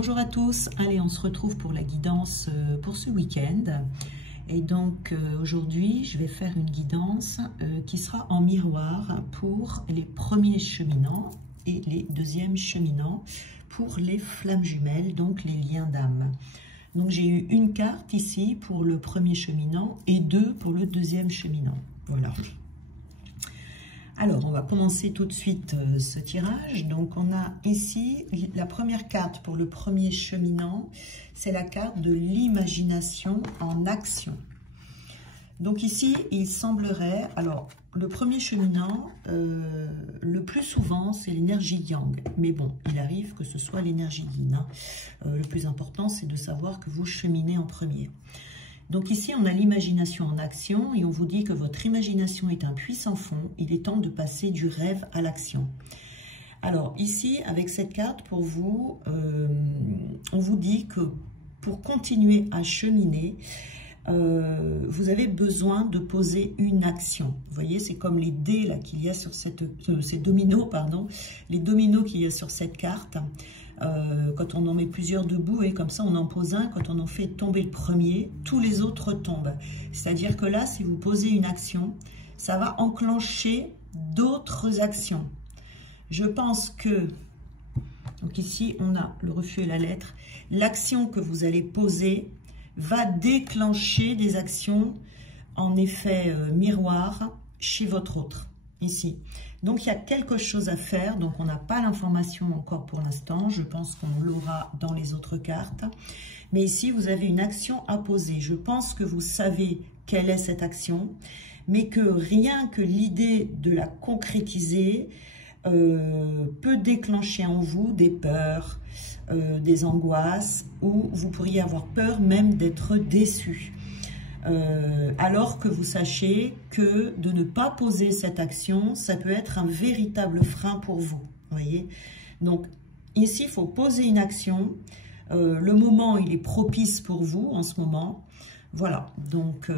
Bonjour à tous, allez on se retrouve pour la guidance pour ce week-end. Et donc aujourd'hui je vais faire une guidance qui sera en miroir pour les premiers cheminants et les deuxièmes cheminants pour les flammes jumelles, donc les liens d'âme. Donc j'ai eu une carte ici pour le premier cheminant et deux pour le deuxième cheminant. Voilà. Alors, on va commencer tout de suite ce tirage. Donc, on a ici la première carte pour le premier cheminant. C'est la carte de l'imagination en action. Donc ici, il semblerait... Alors, le premier cheminant, le plus souvent, c'est l'énergie yang. Mais bon, il arrive que ce soit l'énergie yin. Hein. Le plus important, c'est de savoir que vous cheminez en premier. Donc ici, on a l'imagination en action et on vous dit que votre imagination est un puissant fond. Il est temps de passer du rêve à l'action. Alors ici, avec cette carte, pour vous, on vous dit que pour continuer à cheminer, vous avez besoin de poser une action. Vous voyez, c'est comme les dés là qu'il y a sur ces dominos, pardon, les dominos qu'il y a sur cette carte. Quand on en met plusieurs debout et comme ça on en pose un, quand on en fait tomber le premier, tous les autres tombent. C'est-à-dire que là, si vous posez une action, ça va enclencher d'autres actions. Je pense que, donc ici on a le refus et la lettre, l'action que vous allez poser va déclencher des actions en effet miroir chez votre autre, ici. Donc, il y a quelque chose à faire. Donc, on n'a pas l'information encore pour l'instant. Je pense qu'on l'aura dans les autres cartes. Mais ici, vous avez une action à poser. Je pense que vous savez quelle est cette action, mais que rien que l'idée de la concrétiser peut déclencher en vous des peurs, des angoisses, ou vous pourriez avoir peur même d'être déçu. Alors que vous sachez que de ne pas poser cette action, ça peut être un véritable frein pour vous. Voyez. Donc ici, il faut poser une action. Le moment, il est propice pour vous en ce moment. Voilà, donc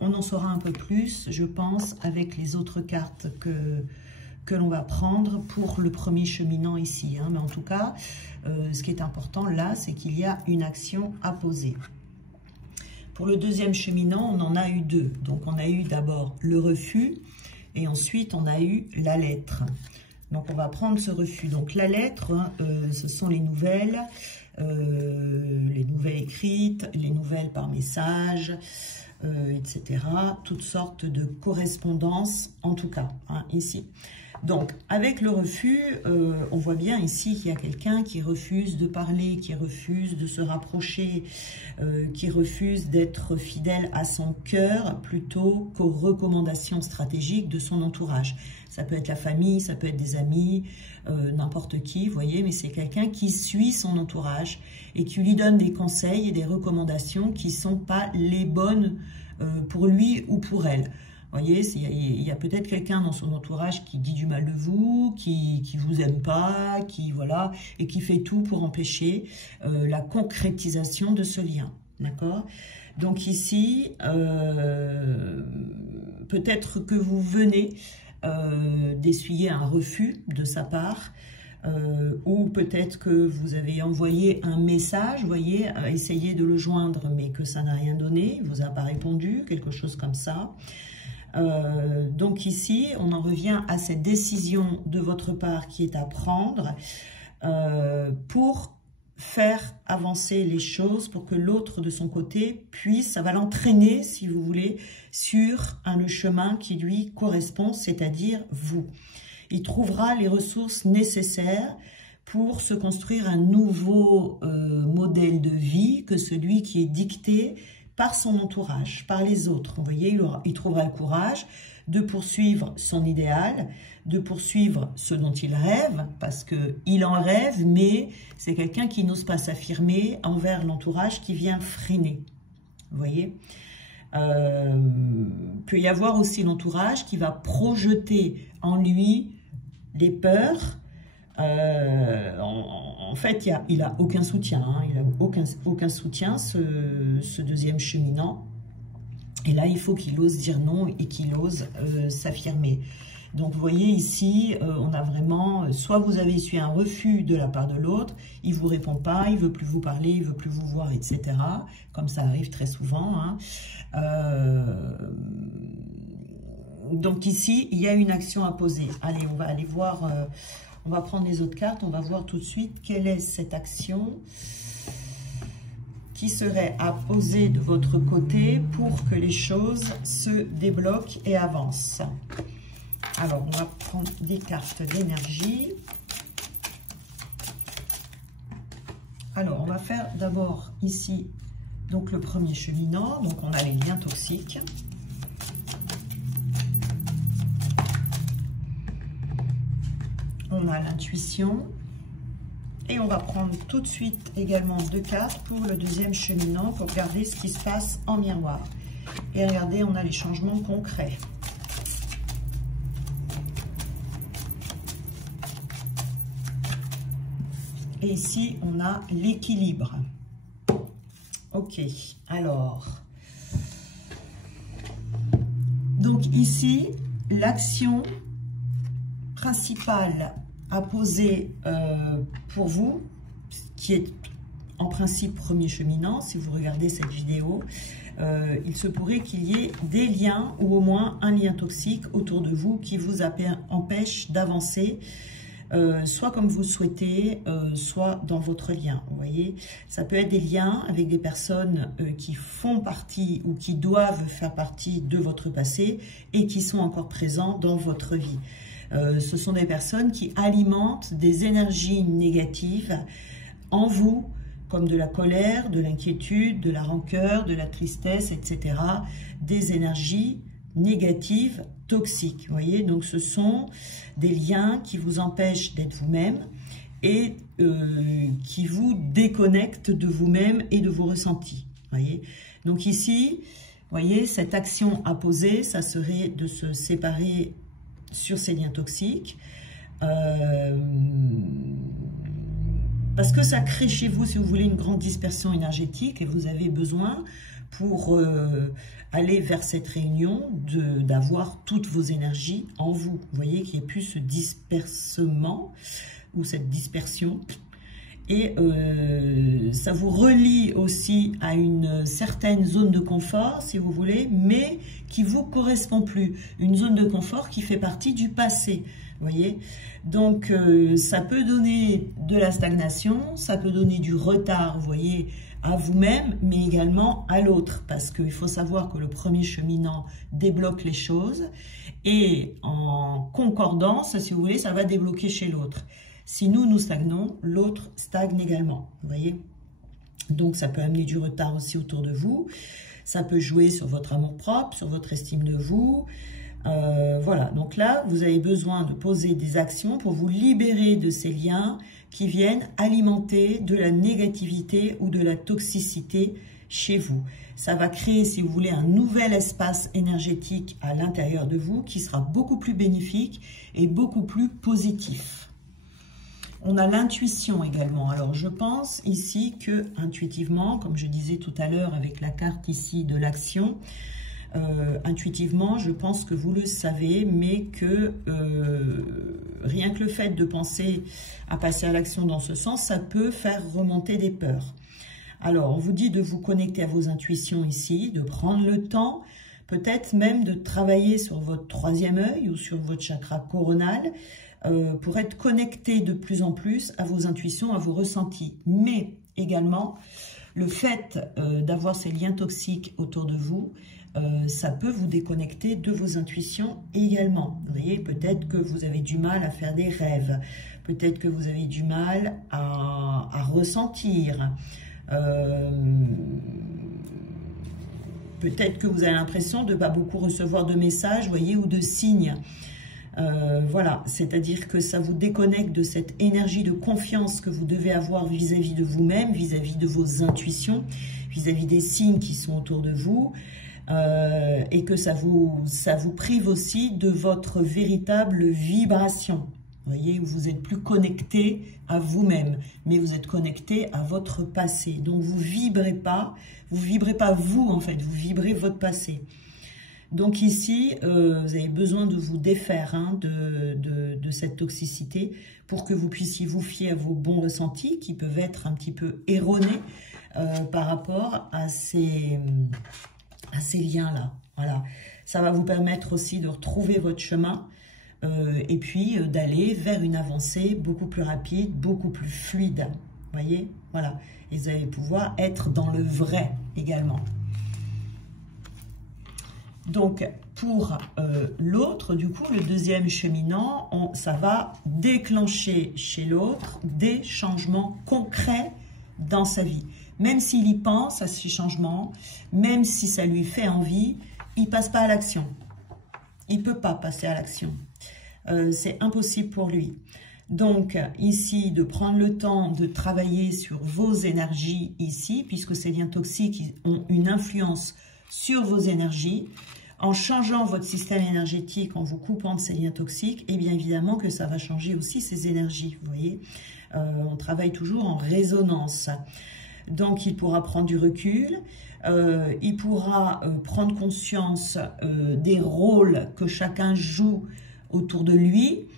on en saura un peu plus, je pense, avec les autres cartes que l'on va prendre pour le premier cheminant ici. Hein. Mais en tout cas, ce qui est important là, c'est qu'il y a une action à poser. Pour le deuxième cheminant, on en a eu deux. Donc, on a eu d'abord le refus et ensuite, on a eu la lettre. Donc, on va prendre ce refus. Donc, la lettre, hein, ce sont les nouvelles écrites, les nouvelles par message, etc. Toutes sortes de correspondances, en tout cas, hein, ici. Donc, avec le refus, on voit bien ici qu'il y a quelqu'un qui refuse de parler, qui refuse de se rapprocher, qui refuse d'être fidèle à son cœur plutôt qu'aux recommandations stratégiques de son entourage. Ça peut être la famille, ça peut être des amis, n'importe qui, vous voyez, mais c'est quelqu'un qui suit son entourage et qui lui donne des conseils et des recommandations qui ne sont pas les bonnes pour lui ou pour elle. Vous voyez, il y a peut-être quelqu'un dans son entourage qui dit du mal de vous, qui vous aime pas, voilà, et qui fait tout pour empêcher la concrétisation de ce lien. D'accord? Donc ici, peut-être que vous venez d'essuyer un refus de sa part, ou peut-être que vous avez envoyé un message, vous voyez, essayé de le joindre, mais que ça n'a rien donné, il ne vous a pas répondu, quelque chose comme ça. Donc ici, on en revient à cette décision de votre part qui est à prendre pour faire avancer les choses, pour que l'autre de son côté puisse, ça va l'entraîner, si vous voulez, sur le chemin qui lui correspond, c'est-à-dire vous. Il trouvera les ressources nécessaires pour se construire un nouveau modèle de vie que celui qui est dicté par son entourage, par les autres. Vous voyez, il trouvera le courage de poursuivre son idéal, de poursuivre ce dont il rêve, parce qu'il en rêve, mais c'est quelqu'un qui n'ose pas s'affirmer envers l'entourage qui vient freiner. Vous voyez, peut y avoir aussi l'entourage qui va projeter en lui des peurs. En fait, il n'a aucun soutien, hein, il n'a aucun soutien, ce deuxième cheminant. Et là, il faut qu'il ose dire non et qu'il ose s'affirmer. Donc, vous voyez ici, on a vraiment souvent, soit vous avez su un refus de la part de l'autre, il ne vous répond pas, il ne veut plus vous parler, il ne veut plus vous voir, etc. Comme ça arrive très souvent. Hein. Donc ici, il y a une action à poser. Allez, on va aller voir, on va prendre les autres cartes, on va voir tout de suite quelle est cette action qui serait à poser de votre côté pour que les choses se débloquent et avancent. Alors, on va prendre des cartes d'énergie. Alors, on va faire d'abord ici, donc le premier cheminant. Donc, on a les liens toxiques. On a l'intuition. Et on va prendre tout de suite également 2 cartes pour le deuxième cheminant pour regarder ce qui se passe en miroir. Et regardez, on a les changements concrets. Et ici, on a l'équilibre. Ok, alors. Donc ici, l'action principale à poser pour vous, qui est en principe premier cheminant, si vous regardez cette vidéo, il se pourrait qu'il y ait des liens ou au moins un lien toxique autour de vous qui vous empêche d'avancer, soit comme vous souhaitez, soit dans votre lien. Vous voyez, ça peut être des liens avec des personnes qui font partie ou qui doivent faire partie de votre passé et qui sont encore présents dans votre vie. Ce sont des personnes qui alimentent des énergies négatives en vous, comme de la colère, de l'inquiétude, de la rancœur, de la tristesse, etc. Des énergies négatives, toxiques. Vous voyez, donc ce sont des liens qui vous empêchent d'être vous-même et qui vous déconnectent de vous-même et de vos ressentis. Vous voyez, donc ici, vous voyez, cette action à poser, ça serait de se séparer sur ces liens toxiques, parce que ça crée chez vous, si vous voulez, une grande dispersion énergétique et vous avez besoin pour aller vers cette réunion d'avoir toutes vos énergies en vous. Vous voyez qu'il n'y ait plus ce dispersement ou cette dispersion. Et ça vous relie aussi à une certaine zone de confort, si vous voulez, mais qui ne vous correspond plus. Une zone de confort qui fait partie du passé, vous voyez. Donc, ça peut donner de la stagnation, ça peut donner du retard, vous voyez, à vous-même, mais également à l'autre. Parce qu'il faut savoir que le premier cheminant débloque les choses et en concordance, si vous voulez, ça va débloquer chez l'autre. Si nous stagnons, l'autre stagne également, vous voyez. Donc, ça peut amener du retard aussi autour de vous. Ça peut jouer sur votre amour-propre, sur votre estime de vous. Voilà, donc là, vous avez besoin de poser des actions pour vous libérer de ces liens qui viennent alimenter de la négativité ou de la toxicité chez vous. Ça va créer, si vous voulez, un nouvel espace énergétique à l'intérieur de vous qui sera beaucoup plus bénéfique et beaucoup plus positif. On a l'intuition également. Alors, je pense ici que, intuitivement, comme je disais tout à l'heure avec la carte ici de l'action, intuitivement, je pense que vous le savez, mais que rien que le fait de penser à passer à l'action dans ce sens, ça peut faire remonter des peurs. Alors, on vous dit de vous connecter à vos intuitions ici, de prendre le temps, peut-être même de travailler sur votre troisième œil ou sur votre chakra coronal, pour être connecté de plus en plus à vos intuitions, à vos ressentis. Mais également, le fait d'avoir ces liens toxiques autour de vous, ça peut vous déconnecter de vos intuitions également. Vous voyez, peut-être que vous avez du mal à faire des rêves, peut-être que vous avez du mal à ressentir, peut-être que vous avez l'impression de ne pas beaucoup recevoir de messages, vous voyez, ou de signes. Voilà, c'est-à-dire que ça vous déconnecte de cette énergie de confiance que vous devez avoir vis-à-vis de vous-même, vis-à-vis de vos intuitions, vis-à-vis des signes qui sont autour de vous, et que ça vous prive aussi de votre véritable vibration. Vous voyez, vous êtes plus connecté à vous-même, mais vous êtes connecté à votre passé. Donc vous vibrez pas vous en fait, vous vibrez votre passé. Donc ici, vous avez besoin de vous défaire hein, de cette toxicité pour que vous puissiez vous fier à vos bons ressentis qui peuvent être un petit peu erronés par rapport à ces liens-là. Voilà. Ça va vous permettre aussi de retrouver votre chemin et puis d'aller vers une avancée beaucoup plus rapide, beaucoup plus fluide. Vous voyez? Voilà. Et vous allez pouvoir être dans le vrai également. Donc, pour l'autre, du coup, le deuxième cheminant, ça va déclencher chez l'autre des changements concrets dans sa vie. Même s'il y pense à ces changements, même si ça lui fait envie, il ne passe pas à l'action. Il ne peut pas passer à l'action. C'est impossible pour lui. Donc, ici, de prendre le temps de travailler sur vos énergies ici, puisque ces liens toxiques ont une influence sur vos énergies. En changeant votre système énergétique, en vous coupant de ces liens toxiques, et bien évidemment que ça va changer aussi ces énergies. Vous voyez, on travaille toujours en résonance. Donc, il pourra prendre du recul, il pourra prendre conscience des rôles que chacun joue autour de lui,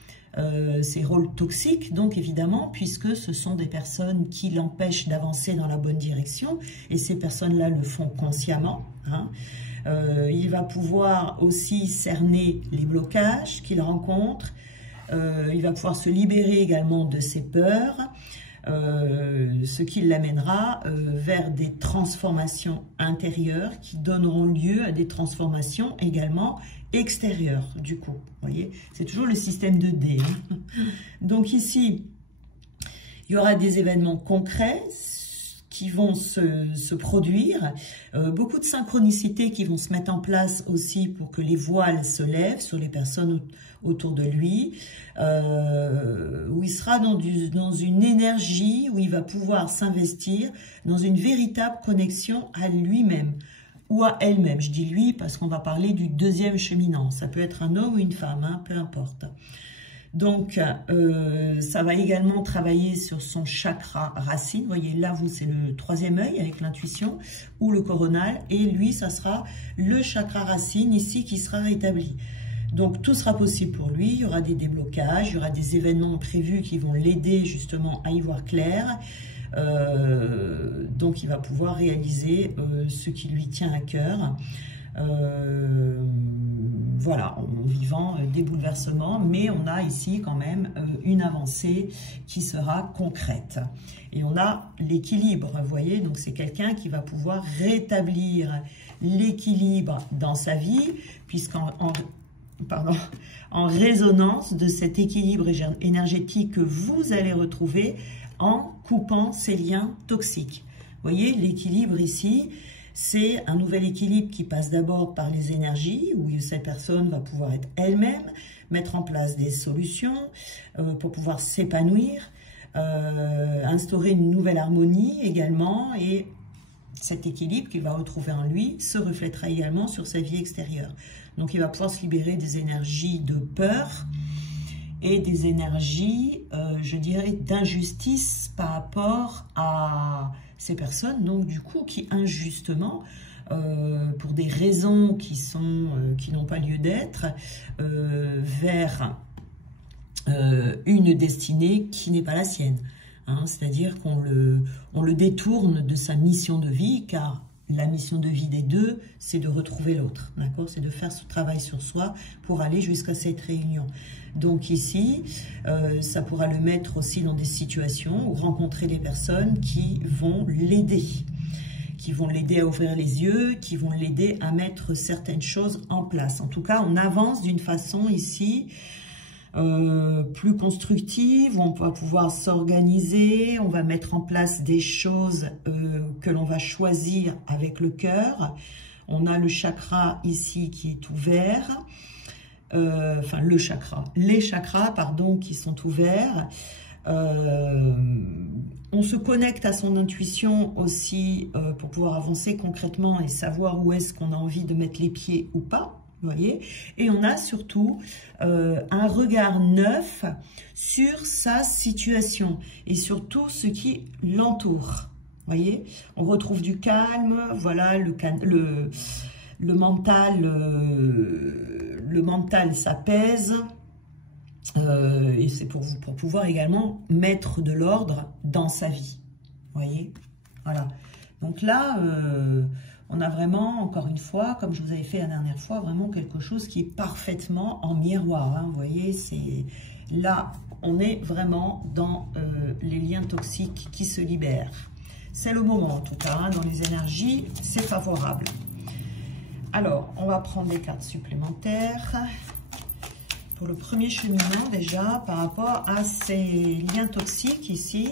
ces rôles toxiques, donc évidemment, puisque ce sont des personnes qui l'empêchent d'avancer dans la bonne direction, et ces personnes-là le font consciemment, hein. Il va pouvoir aussi cerner les blocages qu'il rencontre. Il va pouvoir se libérer également de ses peurs, ce qui l'amènera vers des transformations intérieures qui donneront lieu à des transformations également extérieures, du coup. Vous voyez, c'est toujours le système de D. Hein. Donc ici, il y aura des événements concrets qui vont se produire, beaucoup de synchronicités qui vont se mettre en place aussi pour que les voiles se lèvent sur les personnes autour de lui, où il sera dans une énergie, où il va pouvoir s'investir dans une véritable connexion à lui-même ou à elle-même. Je dis lui parce qu'on va parler du deuxième cheminant, ça peut être un homme ou une femme, hein, peu importe. Donc, ça va également travailler sur son chakra racine. Vous voyez, là, vous, c'est le troisième œil avec l'intuition ou le coronal. Et lui, ça sera le chakra racine ici qui sera rétabli. Donc, tout sera possible pour lui. Il y aura des déblocages, il y aura des événements prévus qui vont l'aider justement à y voir clair. Donc, il va pouvoir réaliser ce qui lui tient à cœur. Voilà, en vivant des bouleversements, mais on a ici quand même une avancée qui sera concrète. Et on a l'équilibre, vous voyez, donc c'est quelqu'un qui va pouvoir rétablir l'équilibre dans sa vie, puisqu'en résonance de cet équilibre énergétique que vous allez retrouver en coupant ces liens toxiques. Vous voyez, l'équilibre ici, c'est un nouvel équilibre qui passe d'abord par les énergies, où cette personne va pouvoir être elle-même, mettre en place des solutions pour pouvoir s'épanouir, instaurer une nouvelle harmonie également, et cet équilibre qu'il va retrouver en lui se reflètera également sur sa vie extérieure. Donc il va pouvoir se libérer des énergies de peur et des énergies, je dirais, d'injustice par rapport à ces personnes, donc du coup, qui injustement, pour des raisons qui n'ont pas lieu d'être, vers une destinée qui n'est pas la sienne. Hein, c'est-à-dire qu'on le détourne de sa mission de vie, car la mission de vie des deux, c'est de retrouver l'autre, d'accord? C'est de faire ce travail sur soi pour aller jusqu'à cette réunion. Donc ici, ça pourra le mettre aussi dans des situations où rencontrer des personnes qui vont l'aider à ouvrir les yeux, qui vont l'aider à mettre certaines choses en place. En tout cas, on avance d'une façon ici plus constructive, on va pouvoir s'organiser, on va mettre en place des choses que l'on va choisir avec le cœur. On a le chakra ici qui est ouvert, enfin les chakras, pardon, qui sont ouverts. On se connecte à son intuition aussi pour pouvoir avancer concrètement et savoir où est-ce qu'on a envie de mettre les pieds ou pas. Vous voyez, et on a surtout un regard neuf sur sa situation et sur tout ce qui l'entoure. Vous voyez, on retrouve du calme, voilà, le mental s'apaise. Et c'est pour pouvoir également mettre de l'ordre dans sa vie. Vous voyez? Voilà. Donc là, on a vraiment, encore une fois, comme je vous avais fait la dernière fois, vraiment quelque chose qui est parfaitement en miroir. Hein, vous voyez, c'est là, on est vraiment dans les liens toxiques qui se libèrent. C'est le moment, en tout cas, hein, dans les énergies, c'est favorable. Alors, on va prendre des cartes supplémentaires pour le premier cheminement, déjà, par rapport à ces liens toxiques ici.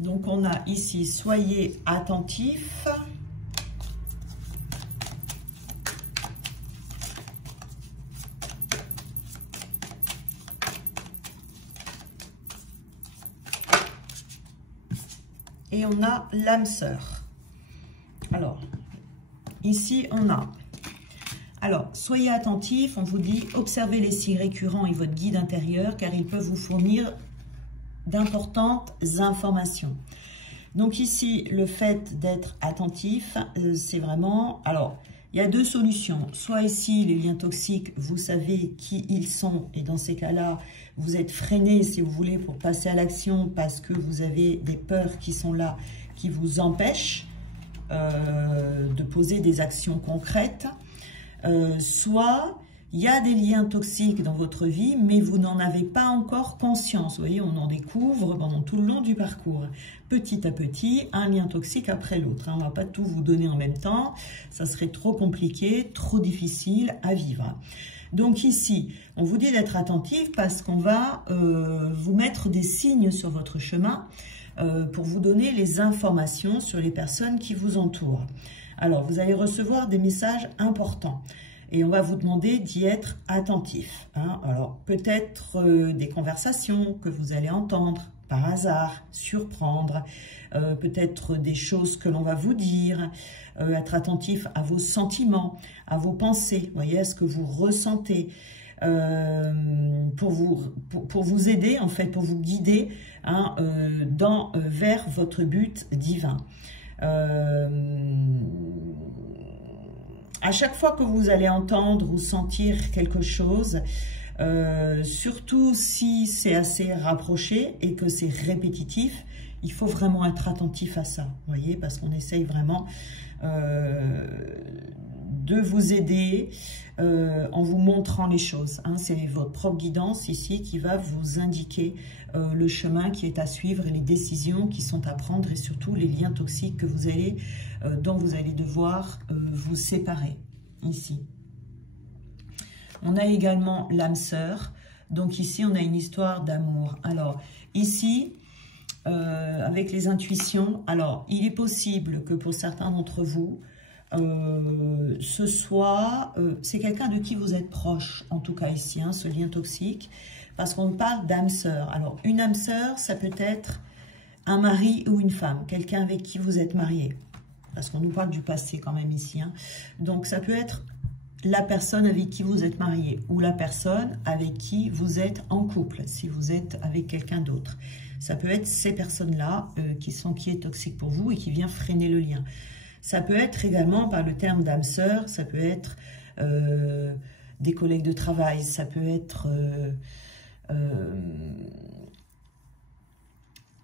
Donc, on a ici, soyez attentifs. Et on a l'âme sœur. Alors, ici, on a... Alors, soyez attentifs, on vous dit, observez les signes récurrents et votre guide intérieur, car ils peuvent vous fournir d'importantes informations. Donc ici, le fait d'être attentif, c'est vraiment... Alors, il y a deux solutions. Soit ici, les liens toxiques, vous savez qui ils sont. Et dans ces cas-là, vous êtes freiné, si vous voulez, pour passer à l'action parce que vous avez des peurs qui sont là, qui vous empêchent de poser des actions concrètes. Soit... il y a des liens toxiques dans votre vie, mais vous n'en avez pas encore conscience. Vous voyez, on en découvre pendant tout le long du parcours. Petit à petit, un lien toxique après l'autre. On ne va pas tout vous donner en même temps. Ça serait trop compliqué, trop difficile à vivre. Donc ici, on vous dit d'être attentif parce qu'on va vous mettre des signes sur votre chemin pour vous donner les informations sur les personnes qui vous entourent. Alors, vous allez recevoir des messages importants. Et on va vous demander d'y être attentif. Hein. Alors, peut-être des conversations que vous allez entendre par hasard, surprendre, peut-être des choses que l'on va vous dire, être attentif à vos sentiments, à vos pensées, voyez, à ce que vous ressentez, pour vous aider, en fait, pour vous guider hein, vers votre but divin. À chaque fois que vous allez entendre ou sentir quelque chose, surtout si c'est assez rapproché et que c'est répétitif, il faut vraiment être attentif à ça, vous voyez, parce qu'on essaye vraiment de vous aider en vous montrant les choses. Hein. C'est votre propre guidance ici qui va vous indiquer le chemin qui est à suivre et les décisions qui sont à prendre et surtout les liens toxiques que vous allez, dont vous allez devoir vous séparer ici. On a également l'âme sœur. Donc ici, on a une histoire d'amour. Alors ici, avec les intuitions, alors il est possible que pour certains d'entre vous, ce soit, c'est quelqu'un de qui vous êtes proche, en tout cas ici, hein, ce lien toxique, parce qu'on parle d'âme sœur. Alors, une âme sœur, ça peut être un mari ou une femme, quelqu'un avec qui vous êtes marié, parce qu'on nous parle du passé quand même ici. Hein. Donc, ça peut être la personne avec qui vous êtes marié, ou la personne avec qui vous êtes en couple, si vous êtes avec quelqu'un d'autre. Ça peut être ces personnes-là qui est toxique pour vous et qui vient freiner le lien. Ça peut être également, par le terme d'âme sœur, ça peut être des collègues de travail, ça peut être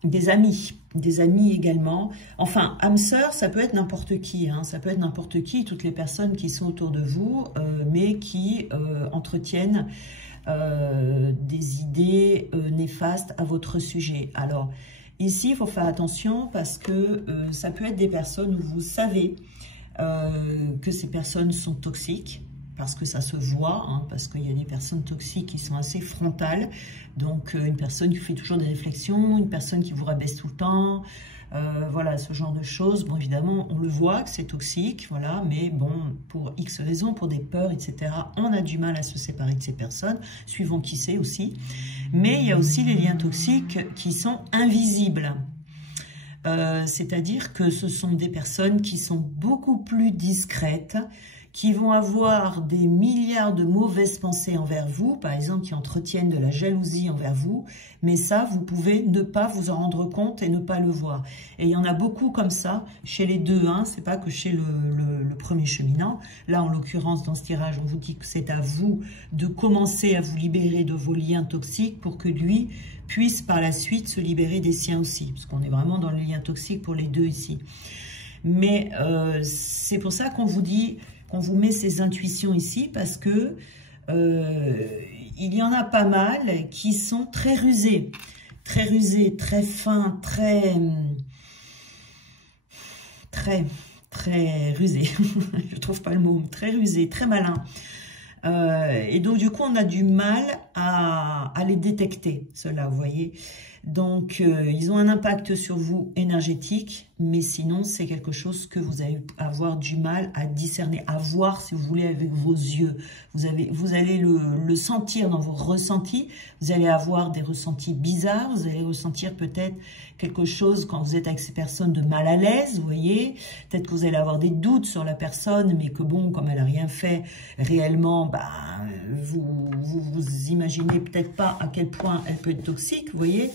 des amis également. Enfin, âme sœur, ça peut être n'importe qui, hein, ça peut être n'importe qui, toutes les personnes qui sont autour de vous, mais qui entretiennent des idées néfastes à votre sujet. Alors, ici, il faut faire attention parce que ça peut être des personnes où vous savez que ces personnes sont toxiques, parce que ça se voit, hein, parce qu'il y a des personnes toxiques qui sont assez frontales. Donc, une personne qui fait toujours des réflexions, une personne qui vous rabaisse tout le temps, voilà, ce genre de choses. Bon, évidemment, on le voit que c'est toxique, voilà, mais bon, pour X raisons, pour des peurs, etc., on a du mal à se séparer de ces personnes, suivant qui c'est aussi. Mais il y a aussi les liens toxiques qui sont invisibles. C'est-à-dire que ce sont des personnes qui sont beaucoup plus discrètes, qui vont avoir des milliards de mauvaises pensées envers vous, par exemple, qui entretiennent de la jalousie envers vous, mais ça, vous pouvez ne pas vous en rendre compte et ne pas le voir. Et il y en a beaucoup comme ça chez les deux, hein, c'est pas que chez le premier cheminant. Là, en l'occurrence, dans ce tirage, on vous dit que c'est à vous de commencer à vous libérer de vos liens toxiques pour que lui puisse par la suite se libérer des siens aussi, parce qu'on est vraiment dans le lien toxique pour les deux ici. Mais c'est pour ça qu'on vous dit, qu'on vous met ces intuitions ici, parce que il y en a pas mal qui sont très rusés, très fins, très rusés. Je trouve pas le mot, très rusés, très malins. Et donc, du coup, on a du mal à les détecter, ceux-là, vous voyez. Donc, ils ont un impact sur vous énergétique, mais sinon, c'est quelque chose que vous allez avoir du mal à discerner, à voir, si vous voulez, avec vos yeux. Vous allez le sentir dans vos ressentis. Vous allez avoir des ressentis bizarres. Vous allez ressentir peut-être quelque chose quand vous êtes avec ces personnes de mal à l'aise, vous voyez. Peut-être que vous allez avoir des doutes sur la personne, mais que bon, comme elle n'a rien fait réellement, bah, vous imaginez peut-être pas à quel point elle peut être toxique, vous voyez.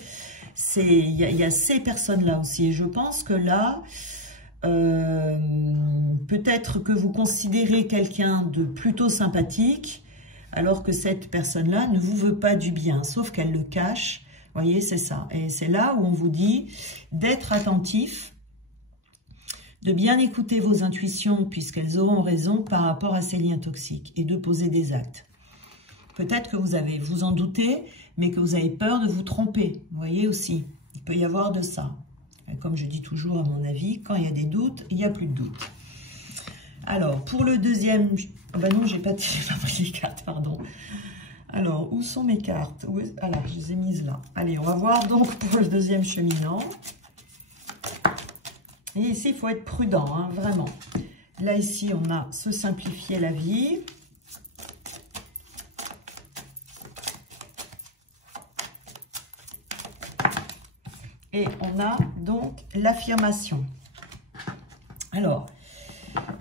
Il y a ces personnes-là aussi. Et je pense que là, peut-être que vous considérez quelqu'un de plutôt sympathique, alors que cette personne-là ne vous veut pas du bien, sauf qu'elle le cache. Vous voyez, c'est ça. Et c'est là où on vous dit d'être attentif, de bien écouter vos intuitions, puisqu'elles auront raison par rapport à ces liens toxiques, et de poser des actes. Peut-être que vous en doutez, mais que vous avez peur de vous tromper. Vous voyez aussi, il peut y avoir de ça. Et comme je dis toujours, à mon avis, quand il y a des doutes, il n'y a plus de doutes. Alors, pour le deuxième... Ah ben non, j'ai pas pris les cartes, pardon. Alors, où sont mes cartes? Alors, je les ai mises là. Allez, on va voir donc pour le deuxième cheminant. Et ici, il faut être prudent, hein, vraiment. Là, ici, on a se simplifier la vie. Et on a donc l'affirmation. Alors,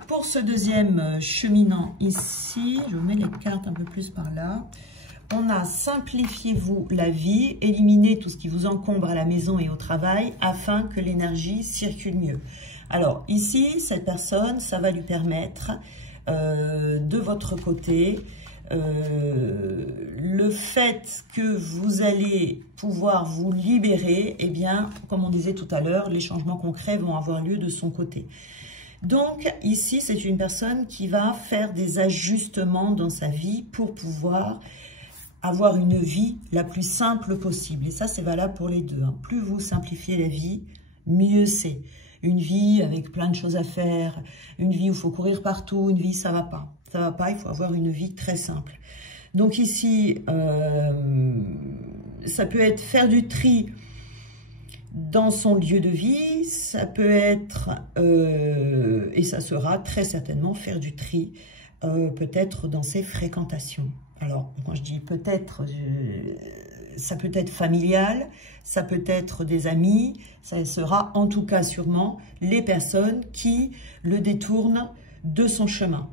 pour ce deuxième cheminant ici, je mets les cartes un peu plus par là. On a simplifiez-vous la vie, éliminez tout ce qui vous encombre à la maison et au travail afin que l'énergie circule mieux. Alors ici, cette personne, ça va lui permettre de votre côté, le fait que vous allez pouvoir vous libérer, eh bien, comme on disait tout à l'heure, les changements concrets vont avoir lieu de son côté. Donc ici, c'est une personne qui va faire des ajustements dans sa vie pour pouvoir avoir une vie la plus simple possible. Et ça, c'est valable pour les deux, hein. Plus vous simplifiez la vie, mieux c'est. Une vie avec plein de choses à faire, une vie où il faut courir partout, une vie, ça va pas. Ça va pas, il faut avoir une vie très simple. Donc ici, ça peut être faire du tri dans son lieu de vie, ça peut être, et ça sera très certainement faire du tri, peut-être dans ses fréquentations. Alors, quand je dis peut-être, ça peut être familial, ça peut être des amis, ça sera en tout cas sûrement les personnes qui le détournent de son chemin.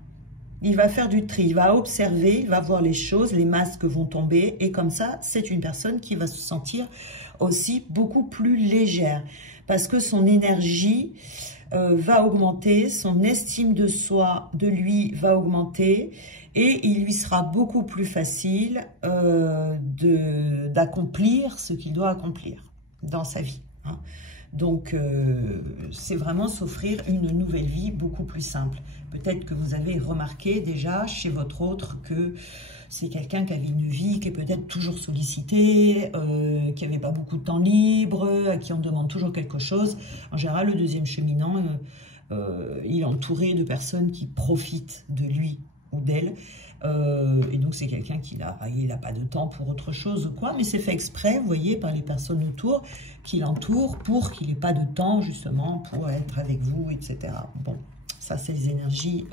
Il va faire du tri, il va observer, il va voir les choses, les masques vont tomber et comme ça, c'est une personne qui va se sentir aussi beaucoup plus légère parce que son énergie va augmenter, son estime de soi, de lui, va augmenter et il lui sera beaucoup plus facile d'accomplir ce qu'il doit accomplir dans sa vie, hein. Donc, c'est vraiment s'offrir une nouvelle vie beaucoup plus simple. Peut-être que vous avez remarqué déjà chez votre autre que c'est quelqu'un qui avait une vie qui est peut-être toujours sollicitée, qui n'avait pas beaucoup de temps libre, à qui on demande toujours quelque chose. En général, le deuxième cheminant, il est entouré de personnes qui profitent de lui ou d'elle. Et donc, c'est quelqu'un qui n'a pas de temps pour autre chose, quoi, mais c'est fait exprès, vous voyez, par les personnes autour qui l'entourent pour qu'il n'ait pas de temps, justement, pour être avec vous, etc. Bon, ça, c'est les énergies,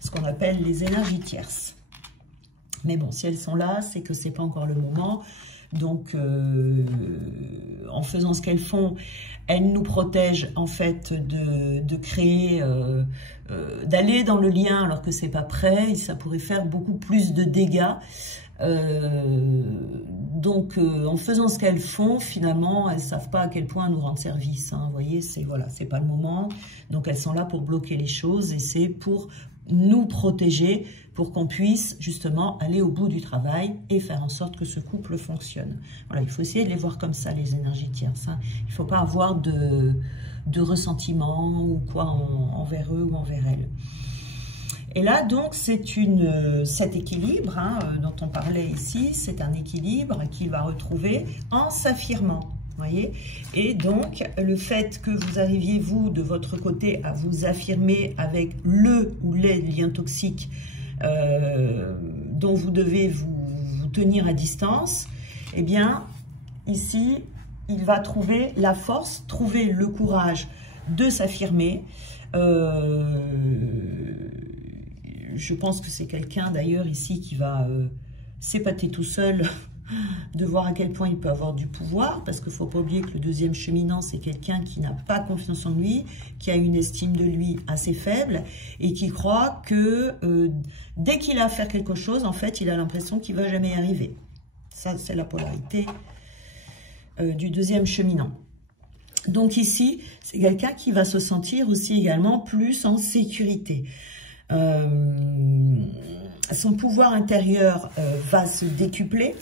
ce qu'on appelle les énergies tierces. Mais bon, si elles sont là, c'est que ce n'est pas encore le moment Donc, en faisant ce qu'elles font, elles nous protègent en fait de créer, d'aller dans le lien alors que c'est pas prêt, et ça pourrait faire beaucoup plus de dégâts. Donc, en faisant ce qu'elles font, finalement, elles savent pas à quel point nous rendre service. Hein, vous voyez, c'est voilà, c'est pas le moment. Donc, elles sont là pour bloquer les choses et c'est pour nous protéger, pour qu'on puisse justement aller au bout du travail et faire en sorte que ce couple fonctionne. Voilà, il faut essayer de les voir comme ça, les énergies tierces. Hein. Il ne faut pas avoir de ressentiment ou quoi envers eux ou envers elles. Et là, donc, c'est cet équilibre hein, dont on parlait ici, c'est un équilibre qu'il va retrouver en s'affirmant. Voyez, et donc le fait que vous arriviez vous de votre côté à vous affirmer avec le ou les liens toxiques dont vous devez vous tenir à distance, eh bien ici il va trouver la force, trouver le courage de s'affirmer. Je pense que c'est quelqu'un d'ailleurs ici qui va s'épater tout seul de voir à quel point il peut avoir du pouvoir, parce qu'il ne faut pas oublier que le deuxième cheminant, c'est quelqu'un qui n'a pas confiance en lui, qui a une estime de lui assez faible, et qui croit que dès qu'il a à faire quelque chose, en fait, il a l'impression qu'il ne va jamais y arriver. Ça, c'est la polarité du deuxième cheminant. Donc ici, c'est quelqu'un qui va se sentir aussi également plus en sécurité. Son pouvoir intérieur va se décupler.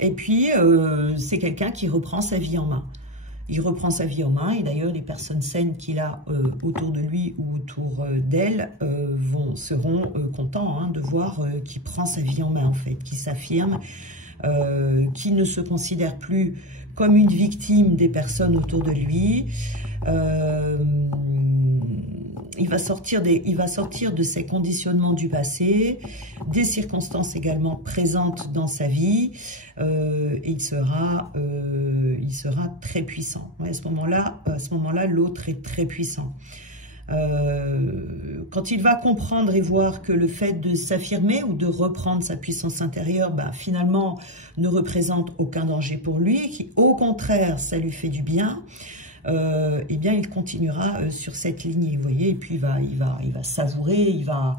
Et puis, c'est quelqu'un qui reprend sa vie en main. Il reprend sa vie en main et d'ailleurs, les personnes saines qu'il a autour de lui ou autour d'elle seront contents hein, de voir qu'il prend sa vie en main, en fait, qu'il s'affirme, qu'il ne se considère plus comme une victime des personnes autour de lui. Il va sortir de ses conditionnements du passé, des circonstances également présentes dans sa vie, et il sera très puissant. Ouais, à ce moment-là, l'autre est très puissant. Quand il va comprendre et voir que le fait de s'affirmer ou de reprendre sa puissance intérieure, finalement, ne représente aucun danger pour lui, qui au contraire, ça lui fait du bien, eh bien, il continuera sur cette lignée, vous voyez, et puis il va savourer, il va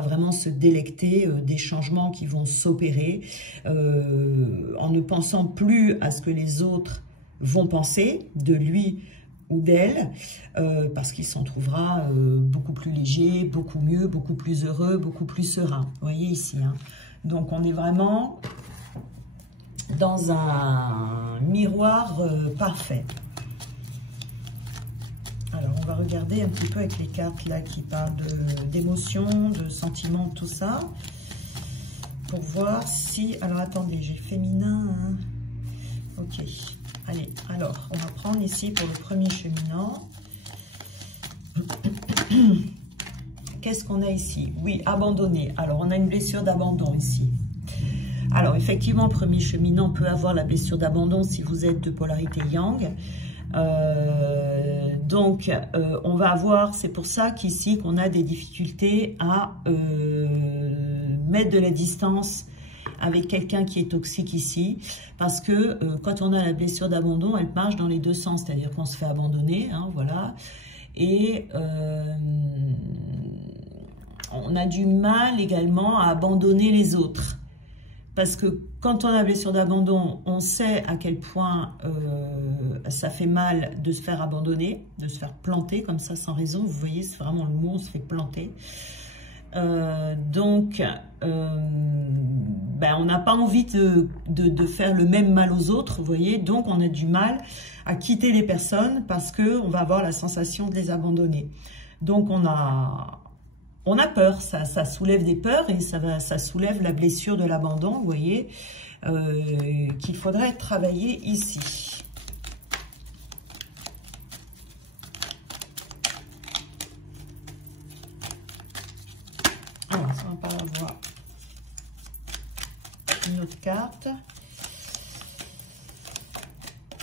vraiment se délecter des changements qui vont s'opérer, en ne pensant plus à ce que les autres vont penser de lui ou d'elle, parce qu'il s'en trouvera beaucoup plus léger, beaucoup mieux, beaucoup plus heureux, beaucoup plus serein, vous voyez ici, hein. Donc on est vraiment dans un miroir parfait. Alors, on va regarder un petit peu avec les cartes là qui parlent d'émotions, de sentiments, tout ça. Pour voir si... Alors, attendez, j'ai féminin. Hein. Ok. Allez, alors, on va prendre ici pour le premier cheminant. Qu'est-ce qu'on a ici? Oui, abandonné. Alors, on a une blessure d'abandon ici. Alors, effectivement, le premier cheminant peut avoir la blessure d'abandon si vous êtes de polarité yang. Donc, on va avoir, c'est pour ça qu'ici, qu'on a des difficultés à mettre de la distance avec quelqu'un qui est toxique ici, parce que quand on a la blessure d'abandon, elle marche dans les deux sens, c'est-à-dire qu'on se fait abandonner, hein, voilà, et on a du mal également à abandonner les autres. Parce que quand on a blessure d'abandon, on sait à quel point ça fait mal de se faire abandonner, de se faire planter comme ça sans raison. Vous voyez, c'est vraiment le mot, on se fait planter. Donc, on n'a pas envie de faire le même mal aux autres, vous voyez. Donc, on a du mal à quitter les personnes parce qu'on va avoir la sensation de les abandonner. Donc, on a peur, ça soulève des peurs et ça soulève la blessure de l'abandon, vous voyez, qu'il faudrait travailler ici. Alors, ça, on va avoir une autre carte.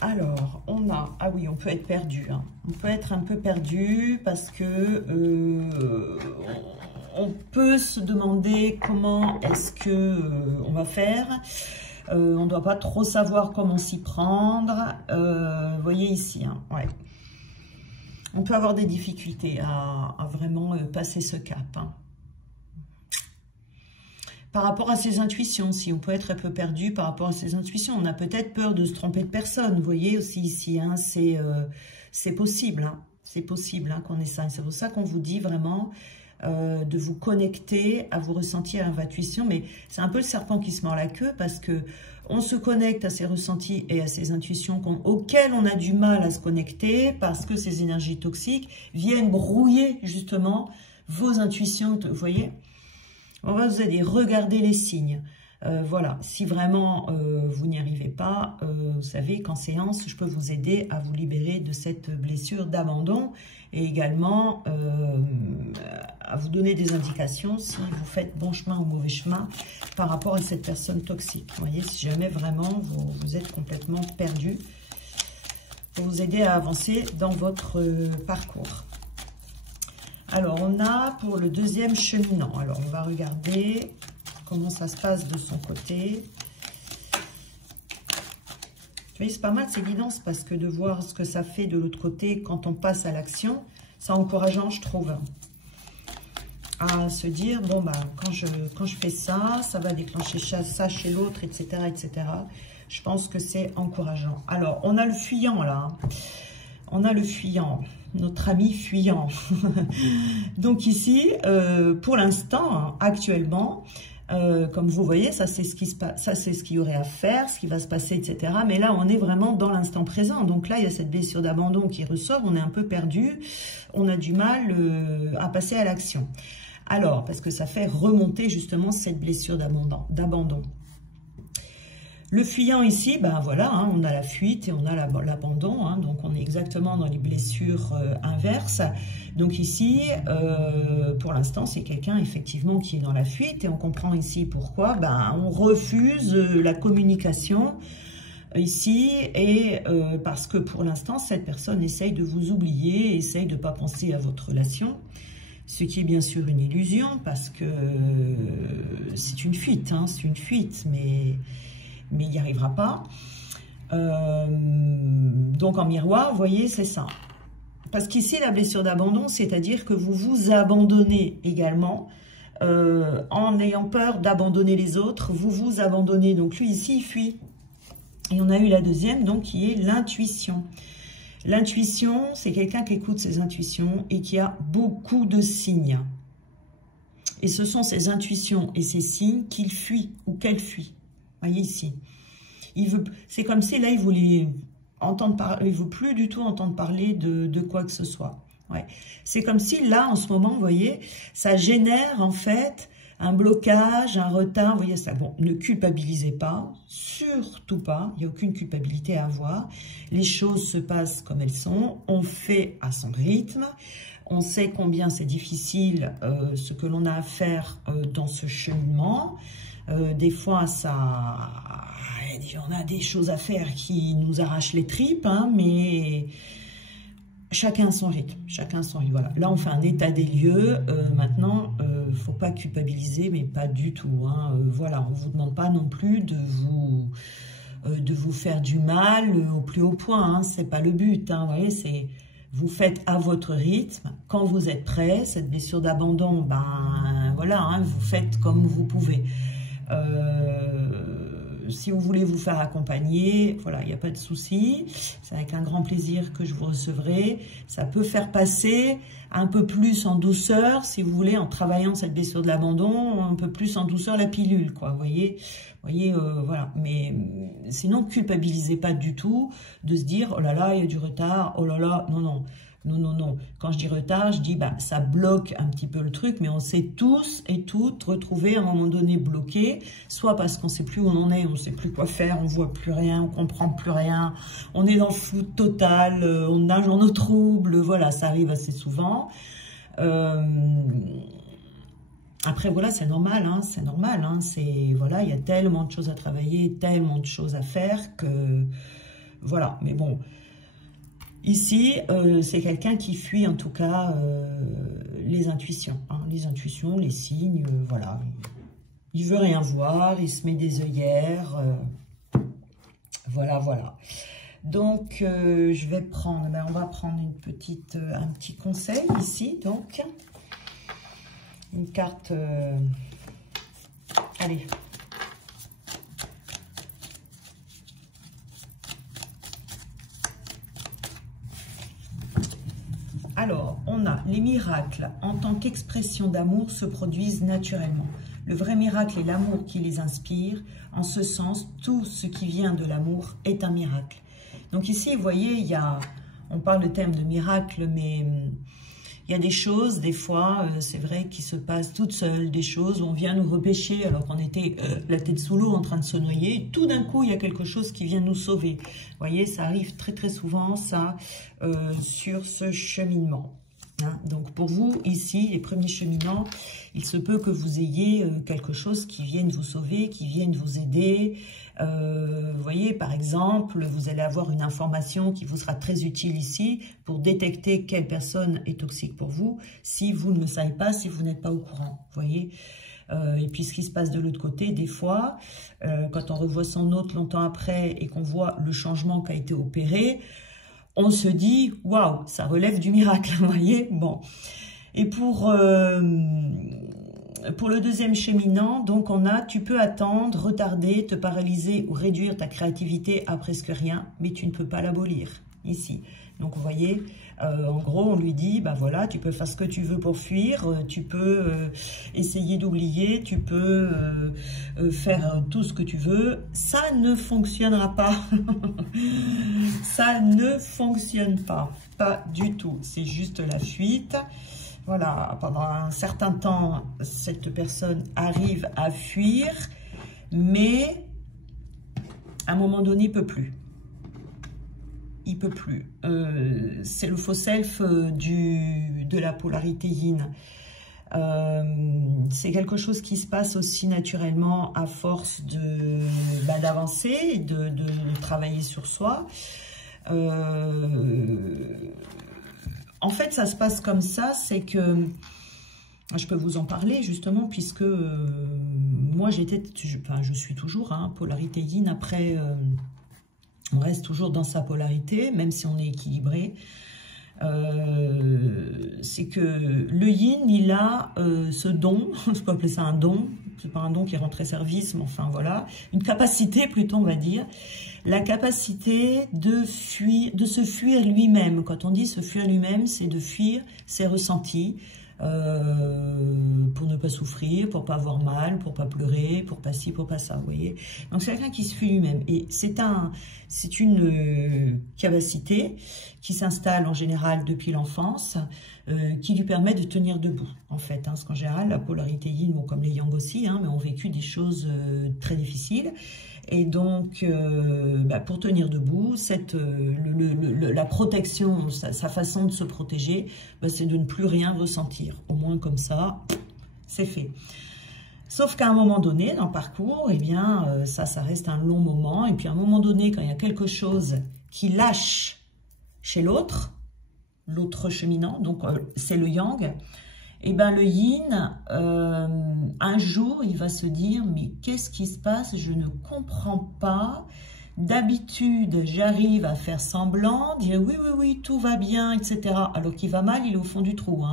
Alors, on a... Ah oui, on peut être perdu. Hein. On peut être un peu perdu parce que on peut se demander comment est-ce que on va faire. On ne doit pas trop savoir comment s'y prendre. Vous voyez ici, hein, ouais. On peut avoir des difficultés à vraiment passer ce cap. Hein. Par rapport à ses intuitions, si on peut être un peu perdu par rapport à ses intuitions, on a peut-être peur de se tromper de personne. Vous voyez aussi ici, hein, c'est possible. Hein, c'est possible hein, qu'on ait ça. C'est pour ça qu'on vous dit vraiment de vous connecter à vos ressentis, à l'intuition. Mais c'est un peu le serpent qui se mord la queue parce que on se connecte à ses ressentis et à ses intuitions auxquelles on a du mal à se connecter parce que ces énergies toxiques viennent brouiller justement vos intuitions. Vous voyez, on va vous aider. Regardez les signes. Voilà, si vraiment vous n'y arrivez pas, vous savez qu'en séance, je peux vous aider à vous libérer de cette blessure d'abandon et également à vous donner des indications si vous faites bon chemin ou mauvais chemin par rapport à cette personne toxique. Vous voyez, si jamais vraiment vous êtes complètement perdu, pour vous aider à avancer dans votre parcours. Alors, on a pour le deuxième cheminant. Alors, on va regarder comment ça se passe de son côté. Vous voyez, c'est pas mal, c'est guidance, parce que de voir ce que ça fait de l'autre côté quand on passe à l'action, c'est encourageant, je trouve. À se dire, bon, bah, quand je fais ça, ça va déclencher ça chez l'autre, etc., etc. Je pense que c'est encourageant. Alors, on a le fuyant, là. On a le fuyant, notre ami fuyant. Donc ici, pour l'instant, actuellement, comme vous voyez, ça c'est ce qui se passe, ça c'est ce qu'il y aurait à faire, ce qui va se passer, etc. Mais là, on est vraiment dans l'instant présent. Donc là, il y a cette blessure d'abandon qui ressort. On est un peu perdu. On a du mal à passer à l'action. Alors, parce que ça fait remonter justement cette blessure d'abandon. Le fuyant ici, ben voilà, hein, on a la fuite et on a l'abandon, hein, donc on est exactement dans les blessures inverses. Donc ici, pour l'instant, c'est quelqu'un effectivement qui est dans la fuite et on comprend ici pourquoi. Ben, on refuse la communication ici et parce que pour l'instant, cette personne essaye de vous oublier, essaye de ne pas penser à votre relation. Ce qui est bien sûr une illusion parce que c'est une fuite, hein, c'est une fuite, mais il n'y arrivera pas. Donc en miroir, vous voyez, c'est ça. Parce qu'ici, la blessure d'abandon, c'est-à-dire que vous vous abandonnez également, en ayant peur d'abandonner les autres, vous vous abandonnez. Donc lui, ici, il fuit. Et on a eu la deuxième, donc, qui est l'intuition. L'intuition, c'est quelqu'un qui écoute ses intuitions et qui a beaucoup de signes. Et ce sont ces intuitions et ces signes qu'il fuit ou qu'elle fuit. Voyez ici, c'est comme si là il voulait entendre parler, il veut plus du tout entendre parler de quoi que ce soit. Ouais. C'est comme si là en ce moment, vous voyez, ça génère en fait un blocage, un retard. Vous voyez ça. Bon, ne culpabilisez pas, surtout pas. Il n'y a aucune culpabilité à avoir. Les choses se passent comme elles sont. On fait à son rythme. On sait combien c'est difficile ce que l'on a à faire dans ce cheminement. Des fois, on a des choses à faire qui nous arrachent les tripes, hein, mais chacun son rythme, chacun son rythme. Voilà. Là, on fait un état des lieux. Maintenant, il ne faut pas culpabiliser, mais pas du tout. Hein. Voilà, on ne vous demande pas non plus de vous faire du mal au plus haut point. Hein. Ce n'est pas le but. Hein. Vous voyez, c'est vous faites à votre rythme. Quand vous êtes prêt, cette blessure d'abandon, ben voilà, hein, vous faites comme vous pouvez. Si vous voulez vous faire accompagner, voilà, il n'y a pas de souci. C'est avec un grand plaisir que je vous recevrai. Ça peut faire passer un peu plus en douceur, si vous voulez, en travaillant cette blessure de l'abandon, un peu plus en douceur la pilule, quoi. Vous voyez, voilà. Mais sinon, culpabilisez pas du tout de se dire, oh là là, il y a du retard, oh là là, non, non. Non, non, non. Quand je dis retard, je dis bah ça bloque un petit peu le truc, mais on s'est tous et toutes retrouvés à un moment donné bloqués, soit parce qu'on ne sait plus où on en est, on ne sait plus quoi faire, on ne voit plus rien, on ne comprend plus rien, on est dans le flou total, on nage en eau trouble, voilà, ça arrive assez souvent. Après, voilà, c'est normal, hein, c'est normal, hein, voilà, il y a tellement de choses à travailler, tellement de choses à faire que, voilà, mais bon... Ici, c'est quelqu'un qui fuit en tout cas les intuitions, hein, les intuitions, les signes, voilà. Il veut rien voir, il se met des œillères, voilà, voilà. Donc, je vais prendre, on va prendre un petit conseil ici, donc. Une carte, allez. Alors, on a les miracles en tant qu'expression d'amour se produisent naturellement. Le vrai miracle est l'amour qui les inspire. En ce sens, tout ce qui vient de l'amour est un miracle. Donc ici, vous voyez, on parle de thème de miracle, mais il y a des choses, des fois, c'est vrai, qui se passent toutes seules, des choses où on vient nous repêcher alors qu'on était la tête sous l'eau en train de se noyer. Et tout d'un coup, il y a quelque chose qui vient nous sauver. Vous voyez, ça arrive très très souvent, ça, sur ce cheminement. Hein. Donc pour vous, ici, les premiers cheminants, il se peut que vous ayez quelque chose qui vienne vous sauver, qui vienne vous aider. Vous voyez, par exemple, vous allez avoir une information qui vous sera très utile ici pour détecter quelle personne est toxique pour vous, si vous ne le savez pas, si vous n'êtes pas au courant, vous voyez. Et puis ce qui se passe de l'autre côté, des fois, quand on revoit son hôte longtemps après et qu'on voit le changement qui a été opéré, on se dit, waouh, ça relève du miracle, vous voyez. Bon. Et pour le deuxième cheminant, donc on a, tu peux attendre, retarder, te paralyser ou réduire ta créativité à presque rien, mais tu ne peux pas l'abolir, ici. Donc vous voyez, en gros, on lui dit, bah voilà, tu peux faire ce que tu veux pour fuir, tu peux essayer d'oublier, tu peux faire tout ce que tu veux. Ça ne fonctionnera pas. Ça ne fonctionne pas. Pas du tout. C'est juste la fuite. Voilà, pendant un certain temps, cette personne arrive à fuir, mais à un moment donné, il ne peut plus. Il ne peut plus. C'est le faux self de la polarité yin. C'est quelque chose qui se passe aussi naturellement à force d'avancer et de travailler sur soi. En fait, ça se passe comme ça, c'est que je peux vous en parler justement puisque moi je suis toujours polarité yin. Après, on reste toujours dans sa polarité, même si on est équilibré. C'est que le yin, il a ce don, je peux appeler ça un don, c'est pas un don qui rend très service, mais enfin voilà, une capacité plutôt, on va dire, la capacité de se fuir lui-même. Quand on dit se fuir lui-même, c'est de fuir ses ressentis, pour ne pas souffrir, pour pas avoir mal, pour pas pleurer, pour pas ci, pour pas ça, vous voyez. Donc c'est quelqu'un qui se fuit lui-même et c'est une capacité qui s'installe en général depuis l'enfance, qui lui permet de tenir debout en fait, parce qu'en général la polarité yin, bon, comme les yang aussi, mais ont vécu des choses très difficiles. Et donc, pour tenir debout, la protection, sa façon de se protéger, c'est de ne plus rien ressentir. Au moins comme ça, c'est fait. Sauf qu'à un moment donné, dans le parcours, eh bien, ça reste un long moment. Et puis à un moment donné, quand il y a quelque chose qui lâche chez l'autre cheminant, donc c'est le yang, et bien le yin, un jour, il va se dire, mais qu'est-ce qui se passe? Je ne comprends pas. D'habitude, j'arrive à faire semblant, dire oui, oui, oui, tout va bien, etc. Alors qu'il va mal, il est au fond du trou.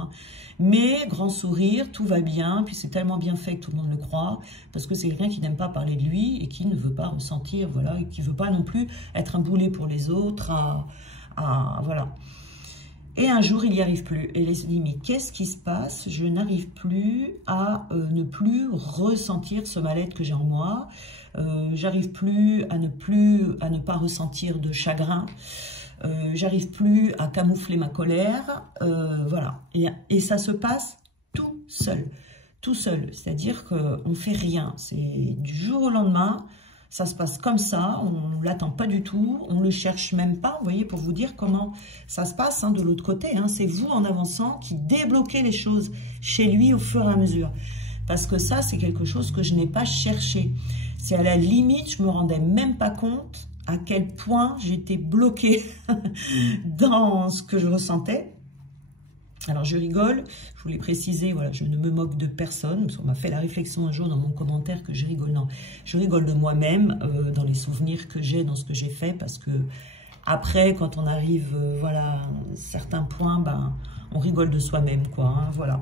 Mais, grand sourire, tout va bien, puis c'est tellement bien fait que tout le monde le croit, parce que c'est quelqu'un qui n'aime pas parler de lui et qui ne veut pas ressentir, voilà, et qui ne veut pas non plus être un boulet pour les autres, voilà. Et un jour, il n'y arrive plus. Et il se dit, mais qu'est-ce qui se passe? Je n'arrive plus à ne plus ressentir ce mal-être que j'ai en moi. J'arrive plus à ne pas ressentir de chagrin. J'arrive plus à camoufler ma colère. Voilà. Et ça se passe tout seul. Tout seul. C'est-à-dire qu'on ne fait rien. C'est du jour au lendemain. Ça se passe comme ça, on ne l'attend pas du tout, on ne le cherche même pas, vous voyez, pour vous dire comment ça se passe de l'autre côté. C'est vous, en avançant, qui débloquez les choses chez lui au fur et à mesure. Parce que ça, c'est quelque chose que je n'ai pas cherché. C'est à la limite, je ne me rendais même pas compte à quel point j'étais bloquée dans ce que je ressentais. Alors je rigole, je voulais préciser, voilà, je ne me moque de personne. On m'a fait la réflexion un jour dans mon commentaire que je rigole. Non, je rigole de moi-même, dans les souvenirs que j'ai, dans ce que j'ai fait, parce que après, quand on arrive, voilà, à certains points, ben, on rigole de soi-même, quoi, hein, voilà.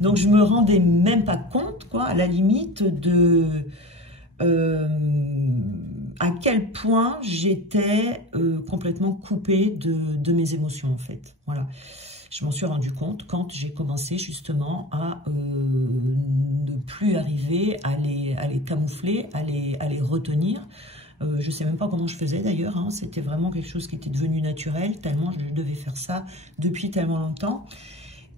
Donc je me rendais même pas compte, quoi, à la limite de à quel point j'étais complètement coupée de mes émotions, en fait, voilà. Je m'en suis rendu compte quand j'ai commencé justement à ne plus arriver à les camoufler, à les retenir. Je ne sais même pas comment je faisais d'ailleurs, hein. C'était vraiment quelque chose qui était devenu naturel, tellement je devais faire ça depuis tellement longtemps.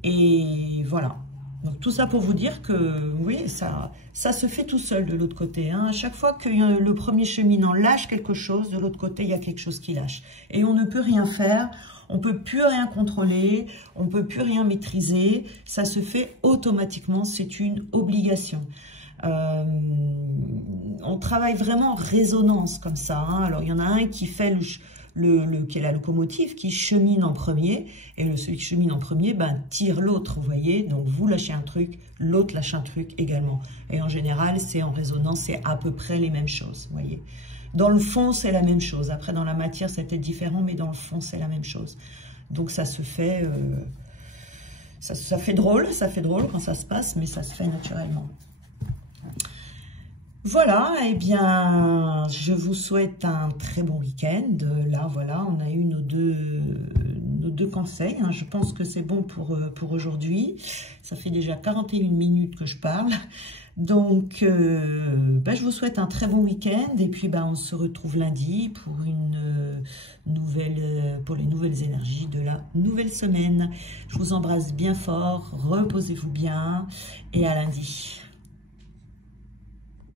Et voilà. Donc tout ça pour vous dire que oui, ça se fait tout seul de l'autre côté, hein. À chaque fois que le premier cheminant lâche quelque chose, de l'autre côté, il y a quelque chose qui lâche. Et on ne peut rien faire, on ne peut plus rien contrôler, on ne peut plus rien maîtriser. Ça se fait automatiquement, c'est une obligation. On travaille vraiment en résonance comme ça, hein. Alors il y en a un qui fait qui est la locomotive, qui chemine en premier, et celui qui chemine en premier, ben, tire l'autre, vous voyez. Donc vous lâchez un truc, l'autre lâche un truc également. Et en général, c'est en résonance, c'est à peu près les mêmes choses, vous voyez. Dans le fond, c'est la même chose. Après, dans la matière, c'est peut-être différent, mais dans le fond, c'est la même chose. Donc ça se fait, ça fait drôle quand ça se passe, mais ça se fait naturellement. Voilà, eh bien, je vous souhaite un très bon week-end. Là, voilà, on a eu nos deux conseils, hein. Je pense que c'est bon pour aujourd'hui. Ça fait déjà 41 minutes que je parle. Donc, je vous souhaite un très bon week-end. Et puis, on se retrouve lundi pour pour les nouvelles énergies de la nouvelle semaine. Je vous embrasse bien fort. Reposez-vous bien. Et à lundi.